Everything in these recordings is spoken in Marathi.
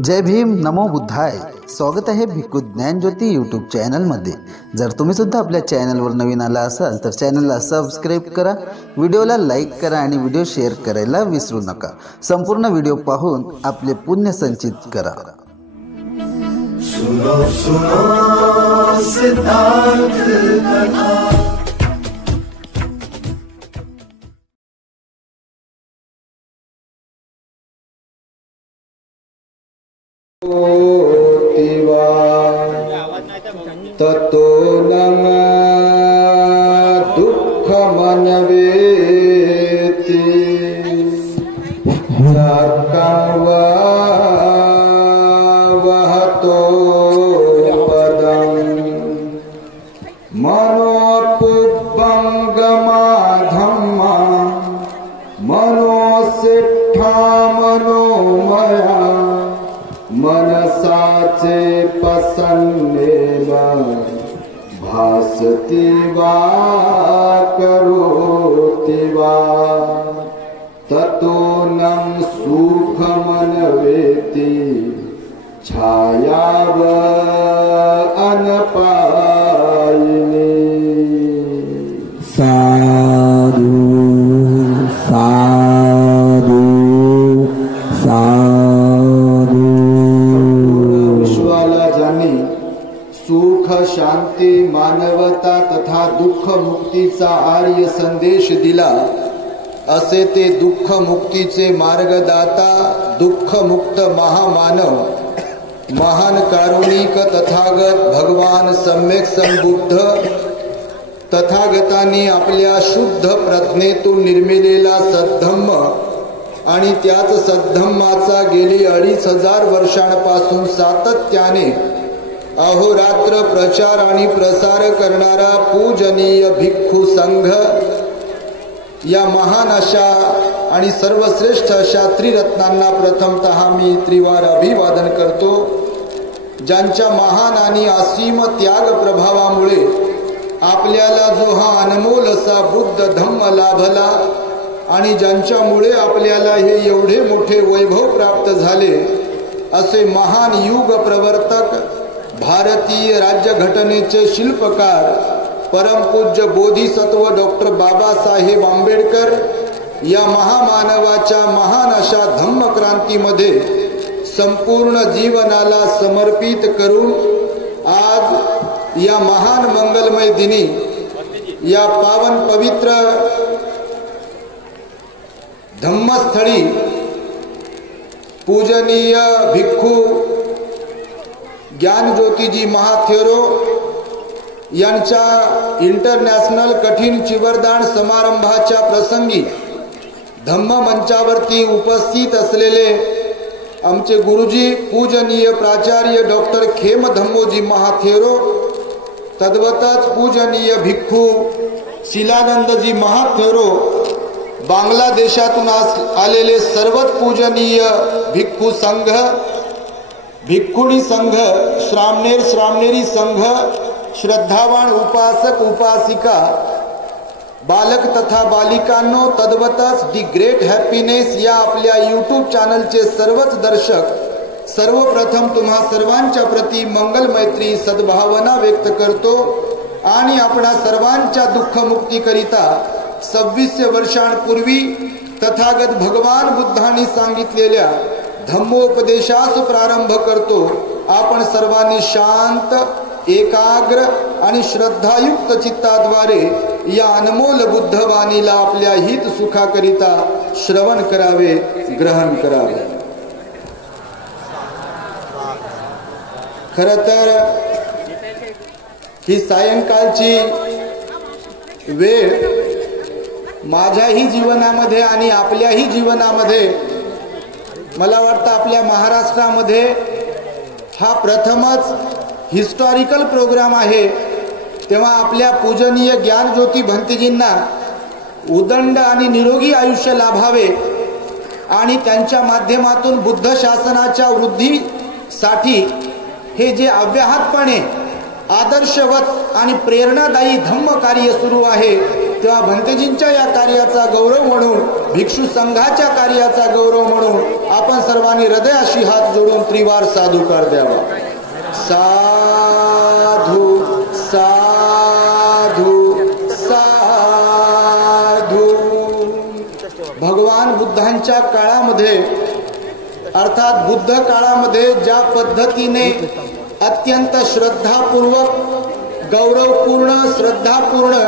जय भीम, नमो बुद्धाय. स्वागत आहे भिक्खू ज्ञानज्योती यूट्यूब चॅनलमध्ये. जर तुम्ही सुद्धा आपल्या चॅनलवर नवीन आला असाल तर चॅनलला सबस्क्राईब करा, व्हिडिओला लाईक करा आणि व्हिडिओ शेअर करायला विसरू नका. संपूर्ण व्हिडिओ पाहून आपले पुण्य संचित करा. सुनो सुनो सिद्धार्थ कथा. ततो नम दुःखमनवेति वहतो पदं मनोपुब्बंगमा धम्मा मनोसिट्ठा मनोमया मनसाचे प्रसन्नेवा भासति वा करोति वा ततो नं सुखमनवेति छायाव अनपायिनी. साधु साधु साधु. विश्वाला ज्यांनी सुख शांती मानवता तथा दुःख मुक्तीचा आर्य संदेश दिला असे ते दुःख मुक्तीचे मार्गदाता दुःख मुक्त महामानव महान कारुणिक तथागत भगवान सम्यक संबुद्ध तथागतांनी आपल्या शुद्ध प्रज्ञेतून निर्मिलेला सद्धम्म आणि त्याच सद्धम्माचा गेली 2500 वर्षांपासून सातत्याने अहोरात्र प्रचार आणि प्रसार करणारा पूजनीय भिक्खू संघ या महान अशा आणि सर्वश्रेष्ठ अशा त्रिरत्नांना प्रथमतः मी त्रिवार अभिवादन करतो. ज्यांच्या महान आणि असीम त्याग प्रभावामुळे आपल्याला जो हा अनमोल असा बुद्ध धम्म लाभला आणि ज्यांच्यामुळे आपल्याला हे एवढे मोठे वैभव प्राप्त झाले असे महान युग प्रवर्तक भारतीय राज्यघटनेचे शिल्पकार परमपूज्य बोधिसत्व डॉक्टर बाबासाहेब आंबेडकर या महामानवाच्या महान अशा धम्मक्रांतीमध्ये संपूर्ण जीवनाला समर्पित करून आज या महान मंगलमय दिनी या पावन पवित्र धम्मस्थळी पूजनीय भिक्खू ज्ञानज्योतिजी महाथेरो यांच्या इंटरनॅशनल कठीण चिवरदान समारंभाच्या प्रसंगी धम्म मंचावरती उपस्थित असलेले आमचे गुरुजी पूजनीय प्राचार्य डॉक्टर खेम धम्मोजी महाथेरो तद्वतच पूजनीय भिक्खू शिलानंदजी महाथेरो बांगलादेशातून आलेले सर्वच पूजनीय भिक्खू संघ भिक्खुणी संघ श्रामणेरी संघ श्रद्धावान उपासक उपासिका बालक तथा बालिकांनो तद्वतच दी ग्रेट हॅपीनेस या आपल्या यूट्यूब चॅनलचे सर्वच दर्शक सर्वप्रथम तुम्हा सर्वांच्या प्रती मंगल मैत्री सद्भावना व्यक्त करतो आणि आपणा सर्वांच्या दुःख मुक्तीकरिता 2600 वर्षांपूर्वी तथागत भगवान बुद्धांनी सांगितलेल्या धम्मोपदेशास प्रारंभ करतो. आपण सर्वांनी शांत एकाग्र आणि श्रद्धायुक्त चित्ताद्वारे या अनमोल बुद्धवाणीला आपल्या हित सुखाकरिता श्रवण करावे, ग्रहण करावे. खरं तर ही सायंकाळची वेळ माझ्याही जीवनामध्ये आणि आपल्याही जीवनामध्ये मला वाटतं आपल्या महाराष्ट्रामध्ये हा प्रथमच हिस्टॉरिकल प्रोग्राम आहे. तेव्हा आपल्या पूजनीय ज्ञानज्योती भंतेजींना उदंड आणि निरोगी आयुष्य लाभावे आणि त्यांच्या माध्यमातून बुद्ध शासनाच्या वृद्धीसाठी हे जे अव्याहतपणे आदर्शवत आणि प्रेरणादायी धम्म कार्य सुरू आहे तेव्हा भंतेजींच्या या कार्याचा गौरव म्हणून भिक्षू संघाच्या कार्याचा गौरव म्हणून आपण सर्वांनी हृदयाशी हात जोडून त्रिवार साधुकार द्यावा. साधू साधू साधू. भगवान बुद्धांच्या काळामध्ये अर्थात बुद्ध काळामध्ये ज्या पद्धतीने अत्यंत श्रद्धापूर्वक गौरवपूर्ण श्रद्धापूर्ण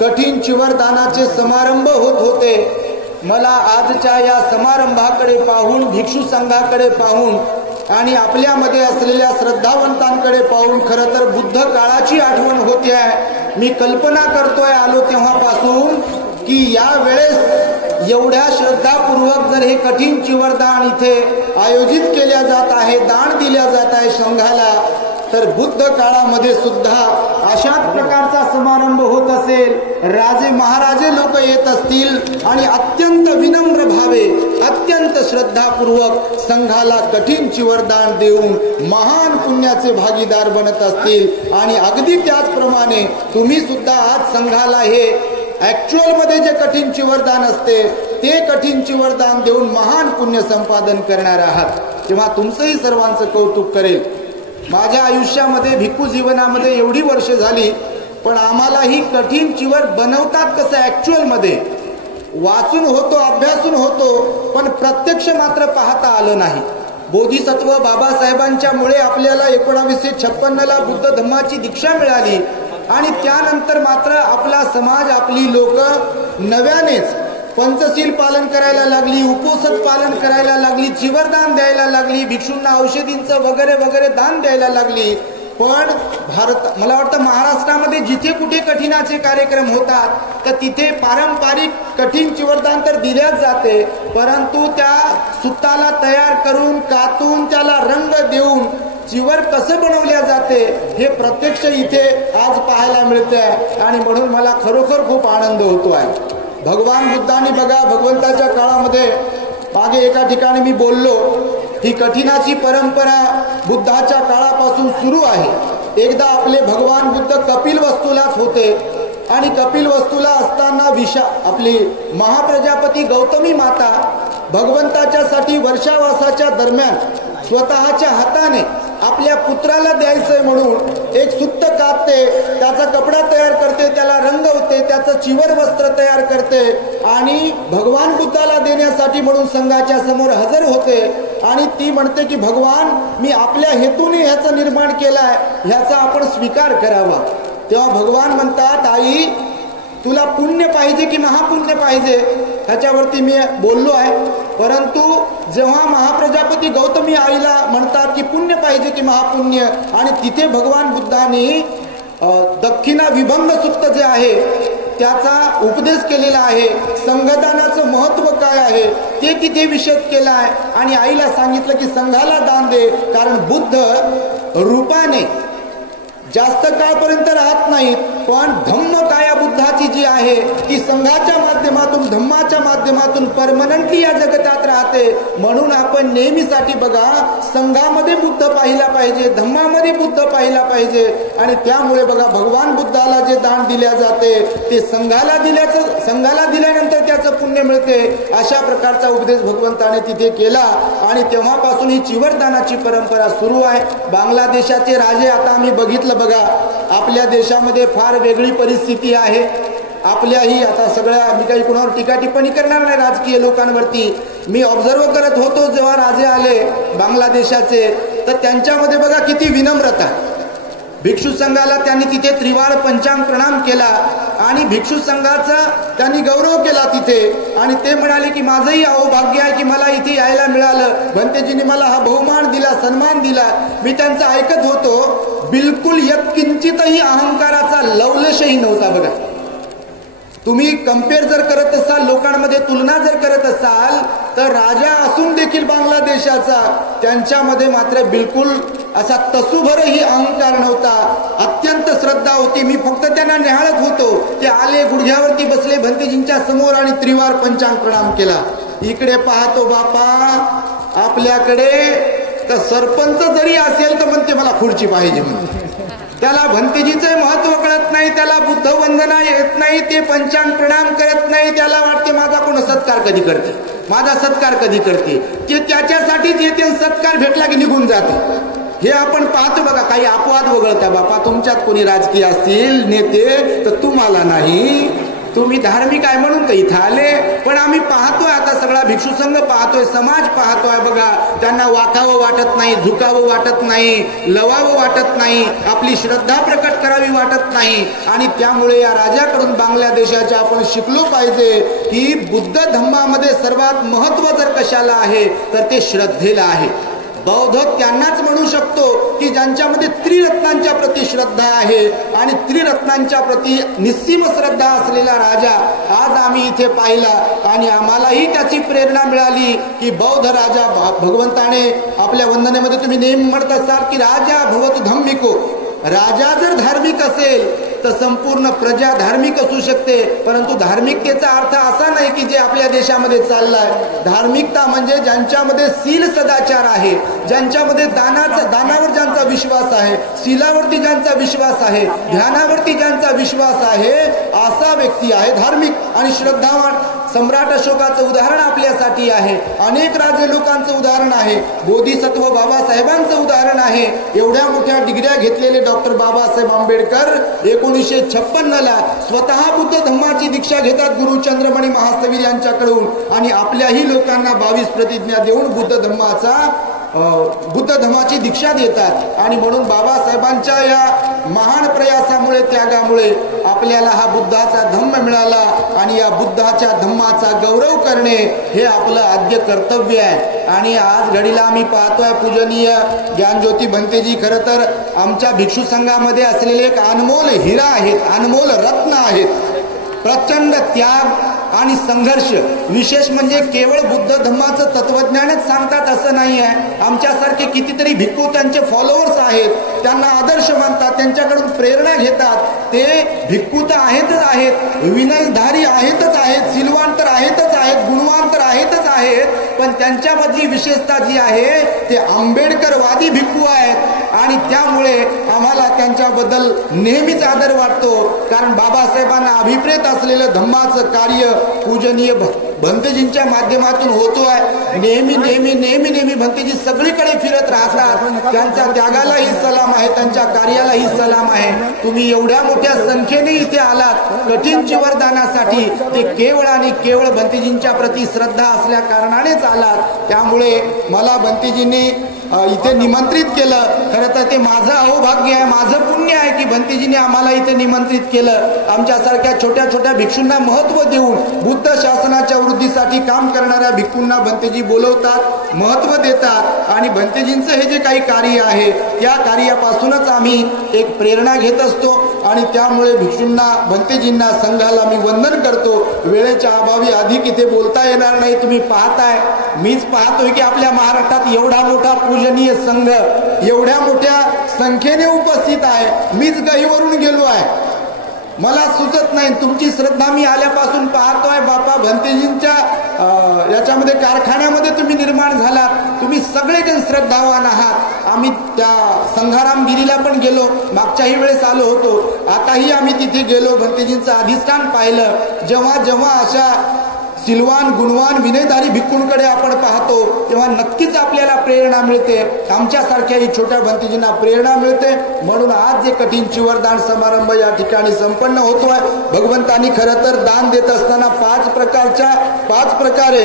कठीण चिवरदानाचे समारंभ होत होते, मला आजच्या या समारंभाकडे पाहून, भिक्षू संघाकडे पाहून आणि आपल्यामध्ये असलेल्या श्रद्धावंतांकडे पाहून खरं तर बुद्ध काळाची आठवण होते आहे. मी कल्पना करतोय आलो तेव्हापासून की या वेळेस एवढ्या श्रद्धापूर्वक जर हे कठीण चिवरदान इथे आयोजित केल्या जात आहे, दान दिल्या जात आहे संघाला, तर बुद्ध काळामध्ये सुद्धा अशाच प्रकारचा समारंभ होत असेल, राजे महाराजे लोक येत असतील आणि अत्यंत विनम्र भावे अत्यंत श्रद्धापूर्वक संघाला कठीण चिवरदान देऊन महान पुण्याचे भागीदार बनत असतील. आणि अगदी त्याचप्रमाणे तुम्ही सुद्धा आज संघाला हे ऍक्च्युअल मध्ये जे कठीण चिवरदान असते ते कठीण चिवरदान देऊन महान पुण्य संपादन करणार आहात, तेव्हा तुमचंही सर्वांचं कौतुक करेल. माझ्या आयुष्यामध्ये भिक्खू जीवनामध्ये एवढी वर्ष झाली, पण आम्हाला ही कठीण चिवर बनवतात कसं ऍक्च्युअल मध्ये वाचून होतो, अभ्यासून होतो, पण प्रत्यक्ष मात्र पाहता आलं नाही. बोधिसत्व बाबासाहेबांच्या मुळे आपल्याला 1956ला बुद्ध धम्माची दीक्षा मिळाली आणि त्यानंतर मात्र आपला समाज, आपली लोक नव्यानेच पंचशील पालन करायला लागली, उपोषण पालन करायला लागली, चिवरदान द्यायला लागली, भिक्षूंना औषधींचं वगैरे वगैरे दान द्यायला लागली. पण मला वाटतं महाराष्ट्रामध्ये जिथे कुठे कठीणाचे कार्यक्रम होतात तर तिथे पारंपरिक कठीण चिवरदान तर दिल्याच जाते, परंतु त्या सुताला तयार करून कातून त्याला रंग देऊन चिवर कसं बनवल्या जाते हे प्रत्यक्ष इथे आज पाहायला मिळते आणि म्हणून मला खरोखर खूप आनंद होतो आहे. भगवान बुद्धांनी बघा, भगवंताच्या काळामध्ये मागे एका ठिकाणी मी बोललो, ही कठीणाची परंपरा बुद्धाच्या काळापासून सुरू आहे. एकदा आपले भगवान बुद्ध कपिल वस्तूलाच होते आणि कपिल वस्तूला असताना आपली महाप्रजापती गौतमी माता भगवंताच्यासाठी वर्षावासाच्या दरम्यान स्वतःच्या हाताने आपल्या पुत्राला द्यायचंय म्हणून एक सुत्त कापते, त्याचा कपडा तयार करते, त्याला रंगवते, त्याचं चिवर वस्त्र तयार करते आणि भगवान बुद्धाला देण्यासाठी म्हणून संघाच्या समोर हजर होते आणि ती म्हणते की भगवान, मी आपल्या हेतूने ह्याचं निर्माण केलाय, ह्याचा आपण स्वीकार करावा. तेव्हा भगवान म्हणतात, आई तुला पुण्य पाहिजे की महापुण्य पाहिजे, ह्याच्यावरती मी बोललो आहे. परंतु जेव्हा महाप्रजापती गौतमी आईला म्हणतात की पुण्य पाहिजे की महापुण्य, आणि तिथे भगवान बुद्धांनी दक्षिणा विभंग सूक्त जे आहे त्याचा उपदेश केलेला आहे, संघदानाचं महत्व काय आहे ते तिथे विशद केलं आहे आणि आईला सांगितलं की संघाला दान दे, कारण बुद्ध रूपाने जास्त काळपर्यंत राहत नाहीत, पण धम्म काया बुद्धाची जी आहे ती संघाच्या माध्यमातून, धम्माच्या माध्यमातून परमनंटली या जगतात राहते. म्हणून आपण नेहमीसाठी बघा संघामध्ये बुद्ध पाहिला पाहिजे, धम्मामध्ये बुद्ध पाहिला पाहिजे. आणि त्यामुळे बघा भगवान बुद्धाला जे दान दिल्या जाते ते संघाला दिल्यानंतर त्याचं पुण्य मिळते. अशा प्रकारचा उपदेश भगवंताने तिथे केला आणि तेव्हापासून ही चिवरदानाची परंपरा सुरू आहे. बांगलादेशाचे राजे आता आम्ही बघितलं बघा, आपल्या देशामध्ये फार वेगळी परिस्थिती आहे. आपल्याही आता सगळ्या, मी काही कुणावर टीका टिप्पणी करणार नाही राजकीय लोकांवरती, मी ऑब्झर्व करत होतो जेव्हा राजे आले बांगलादेशाचे तर त्यांच्यामध्ये बघा किती विनम्रता. भिक्षू संघाला त्यांनी तिथे त्रिवार पंचांग प्रणाम केला आणि भिक्षू संघाचा त्यांनी गौरव केला तिथे आणि ते म्हणाले की माझंही अहोभाग्य आहे की मला इथे यायला मिळालं, भंतेजींनी मला हा बहुमान दिला, सन्मान दिला. मी त्यांचं ऐकत होतो, बिलकुल यत्किंचितही अहंकाराचा लवलेशही नव्हता. बघा तुम्ही कम्पेअर जर करत असाल, लोकांमध्ये तुलना जर करत असाल तर राजा असून देखील बांगलादेशाचा त्यांच्यामध्ये मात्र बिलकुल असा तसूभरही अहंकार नव्हता, अत्यंत श्रद्धा होती. मी फक्त त्यांना निहाळत होतो, ते आले, गुडघ्यावरती बसले भंतेजींच्या समोर आणि त्रिवार पंचांग प्रणाम केला. इकडे पाहतो बापा आपल्याकडे तर सरपंच जरी असेल तर म्हणते मला खुर्ची पाहिजे म्हणते. त्याला भंतेजीचं महत्व कळत नाही, त्याला बुद्ध वंदना येत नाही, ते पंचांग प्रणाम करत नाही, त्याला वाटते माझा कोण सत्कार कधी करते, माझा सत्कार कधी करते, ते त्याच्यासाठीच येते, सत्कार भेटला की निघून जाते. हे आपण पाहतो बघा. काही अपवाद वगळता बापा, तुमच्यात कोणी राजकीय असतील नेते तर तुम्हाला नाही, तुम्ही धार्मिक आहे म्हणून तर इथं आले. पण आम्ही पाहतोय आता सगळा भिक्षू संघ पाहतोय, समाज पाहतोय बघा. त्यांना वाकावं वाटत नाही, झुकावं वाटत नाही, लवावं वाटत नाही, आपली श्रद्धा प्रकट करावी वाटत नाही. आणि त्यामुळे या राजाकडून बांगलादेशाच्या आपण शिकलो पाहिजे की बुद्ध धम्मामध्ये सर्वात महत्व जर कशाला आहे तर ते श्रद्धेला आहे. बौद्ध त्यांनाच म्हणू शकतो की ज्यांच्यामध्ये त्रिरत्नांच्या प्रति श्रद्धा आहे, आणि त्रिरत्नांच्या प्रति निस्सीम श्रद्धा असलेला राजा आज आम्ही इथे पाहिला. आणि आम्हालाही त्याची प्रेरणा मिळाली की बौद्ध राजा भगवंताने आपल्या वंदनेमध्ये तुम्ही नेहमी म्हणत असाल की राजा भवतु धम्मिको. राजा जर धार्मिक असेल तर संपूर्ण प्रजा धार्मिक असू शकते. परंतु धार्मिकतेचा अर्थ असा नाही की जे आपल्या देशामध्ये चाललाय. धार्मिकता म्हणजे ज्यांच्यामध्ये शील सदाचार आहे, ज्यांच्यामध्ये दानावर ज्यांचा विश्वास आहे, शीलावरती ज्यांचा विश्वास आहे, ध्यानावरती ज्यांचा विश्वास आहे, असा व्यक्ती आहे धार्मिक आणि श्रद्धावान. सम्राट अशोकाचं उदाहरण आपल्यासाठी आहे, अनेक राजे लोकांचं उदाहरण आहे, बोधिसत्व बाबासाहेबांचं उदाहरण आहे. एवढ्या मोठ्या डिग्र्या घेतलेले डॉक्टर बाबासाहेब आंबेडकर 1956ला स्वतः बुद्ध धम्माची दीक्षा घेतात गुरु चंद्रमणी महास्तवीर यांच्याकडून, आणि आपल्याही लोकांना 22 प्रतिज्ञा देऊन बुद्ध धम्माची दीक्षा देतात. आणि म्हणून बाबासाहेबांच्या या महान प्रयासामुळे, त्यागामुळे आपल्याला हा बुद्धाचा धम्म मिळाला, आणि या बुद्धाच्या धम्माचा गौरव करणे हे आपलं आद्य कर्तव्य आहे. आणि आज घडीला आम्ही पाहतोय पूजनीय ज्ञानज्योती भंतेजी खरं तर आमच्या भिक्षू संघामध्ये असलेले एक अनमोल हिरा आहेत, अनमोल रत्न आहेत. प्रचंड त्याग आणि संघर्ष. विशेष म्हणजे केवळ बुद्ध धम्माचं तत्वज्ञानच सांगतात असं नाही आहे. आमच्यासारखे कितीतरी भिक्खू त्यांचे फॉलोअर्स आहेत, त्यांना आदर्श मानतात, त्यांच्याकडून प्रेरणा घेतात. ते भिक्खू तर आहेतच आहेत, विनयधारी आहेतच आहेत, सिलवान तर आहेतच आहेत, गुणवान तर आहेतच आहेत, पण त्यांच्यामधली विशेषता जी आहे ते आंबेडकरवादी भिक्खू आहेत. आणि त्यामुळे आम्हाला त्यांच्याबद्दल नेहमीच आदर वाटतो, कारण बाबासाहेबांना अभिप्रेत असलेलं धम्माचं कार्य पूजनीय भंतेजींच्या माध्यमातून होतो आहे. नेहमी नेहमी नेहमी नेहमी भंतेजी सगळीकडे फिरत राहतात. त्यांच्या त्यागालाही सलाम आहे, त्यांच्या कार्यालाही सलाम आहे. तुम्ही एवढ्या मोठ्या संख्येने इथे आलात कठीण चिवरदानासाठी, ते केवळ आणि केवळ भंतेजींच्या प्रति श्रद्धा असल्या कारणानेच आलात. त्यामुळे मला भंतेजींनी इथे निमंत्रित केलं. खरं तर ते माझं अहोभाग्य आहे, माझं पुण्य आहे की भंतेजींनी आम्हाला इथे निमंत्रित केलं. आमच्यासारख्या छोट्या छोट्या भिक्षूंना महत्व देऊन बुद्ध शासनाच्या वृद्धीसाठी काम करणाऱ्या भिक्खूंना भंतेजी बोलवतात, महत्व देतात. आणि भंतेजींचं हे जे काही कार्य आहे त्या कार्यापासूनच आम्ही एक प्रेरणा घेत असतो. आणि त्यामुळे भिक्षूंना, भंतेजींना, संघाला मी वंदन करतो. वेळेच्या अभावी अधिक इथे बोलता येणार नाही. तुम्ही पाहताय, मीच पाहतोय की आपल्या महाराष्ट्रात एवढा मोठा पूजनीय संघ एवढ्या मोठ्या संख्येने उपस्थित आहे. मीच गहीवरून गेलो आहे, मला सुचत नाही. तुमची श्रद्धा मी आल्यापासून पाहतोय बापा. भंतेजींच्या याच्यामध्ये कारखान्यामध्ये तुम्ही निर्माण झालात, तुम्ही सगळेजण श्रद्धावान आहात. आम्ही त्या संघारामगिरीला पण गेलो, मागच्याही वेळेस आलो होतो, आताही आम्ही तिथे गेलो, भंतेजींचं अधिष्ठान पाहिलं. जेव्हा जेव्हा अशा सिलवान, गुणवान, विनयधारी भिक्खूंकडे आपण पाहतो तेव्हा नक्कीच आपल्याला प्रेरणा मिळते. आमच्यासारख्याही छोट्या भंतेजींना प्रेरणा मिळते. म्हणून आज जे कठीण चिवरदान समारंभ या ठिकाणी संपन्न होतोय, भगवंतांनी खरं तर दान देत असताना 5 प्रकारे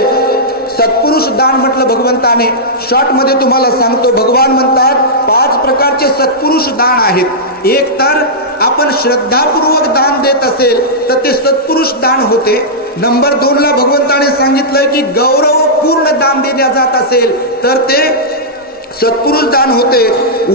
सत्पुरुष दान म्हटलं भगवंताने. शॉर्ट मध्ये तुम्हाला सांगतो, भगवान म्हणतात 5 प्रकारचे सत्पुरुष दान आहेत. एक तर आपण श्रद्धापूर्वक दान देत असेल तर ते सत्पुरुष दान होते. नंबर 2ला भगवंताने सांगितलंय की गौरवपूर्ण दान देण्या जात असेल तर ते सत्पुरुष दान होते.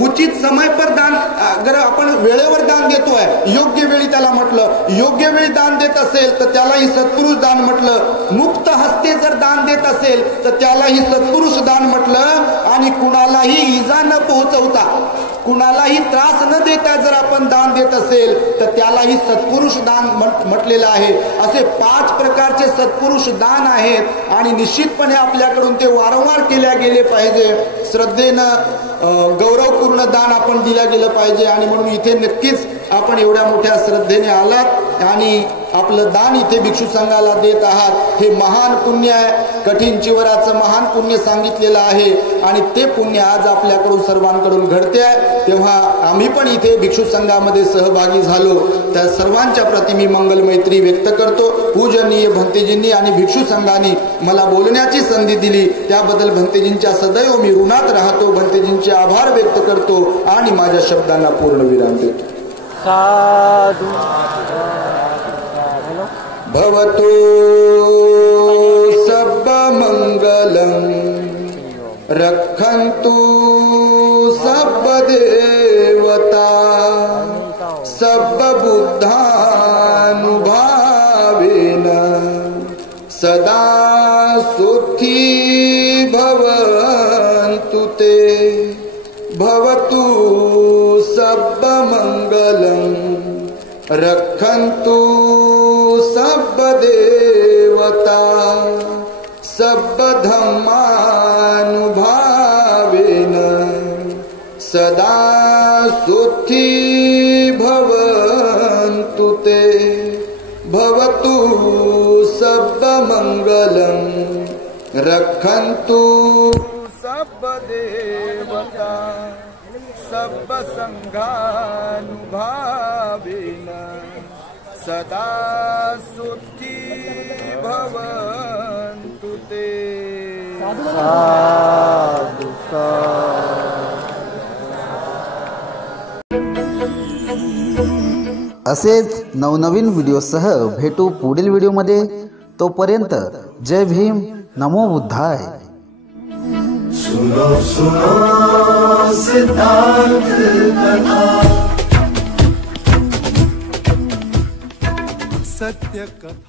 उचित समय पर दान, अगर आपण वेळेवर दान देतोय, योग्य वेळी त्याला म्हटलं, योग्य वेळी दान देत असेल तर त्यालाही सत्पुरुष दान म्हटलं. मुक्त हस्ते जर दान देत असेल तर त्यालाही सत्पुरुष दान म्हटलं. आणि कुणालाही इजा न पोहोचवता, कुणालाही त्रास न देता जर आपण दान देत असेल तर त्यालाही सत्पुरुष दान म्हटलेलं आहे. असे 5 प्रकारचे सत्पुरुष दान आहेत आणि निश्चितपणे आपल्याकडून ते वारंवार केल्या गेले पाहिजे. श्रद्धेनं गौरवपूर्ण दान आपण दिलं गेलं पाहिजे आणि म्हणून इथे नक्कीच आपण एवढ्या मोठ्या श्रद्धेने आलात आणि आपलं दान इथे भिक्षू संघाला देत आहात. हे महान पुण्य आहे. कठीण चिवराचं महान पुण्य सांगितलेलं आहे आणि ते पुण्य आज आपल्याकडून सर्वांकडून घडते आहे. तेव्हा आम्ही पण इथे भिक्षू संघामध्ये सहभागी झालो. त्या सर्वांच्या प्रति मी मंगल मैत्री व्यक्त करतो. पूजनीय भंतेजींनी आणि भिक्षू संघाने मला बोलण्याची संधी दिली त्याबद्दल भंतेजींच्या सदैव मी ऋणात राहतो. भंतेजींचे आभार व्यक्त करतो आणि माझ्या शब्दांना पूर्ण विराम देतो. साधु भवतु सब मंगलम रक्षन्तु सब देवता सब बुद्धानुभावेन सदा सुखी भवन्तु ते. भवतु सब मंगलम रक्षन्तु सब देवता सब धम्मानुभावेन सदा सुखी भवन्तु ते. भवतु सब मंगलम रक्षन्तु सब देवता सब संघानुभावेन सदा सुखी भवन्तु ते. साधु असेच नवनवीन व्हिडिओसह भेटू पुढील व्हिडिओमध्ये. तोपर्यंत जय भीम, नमो बुद्धाय. सुनो सुनो सिद्धांत कथा. सत्य कथा.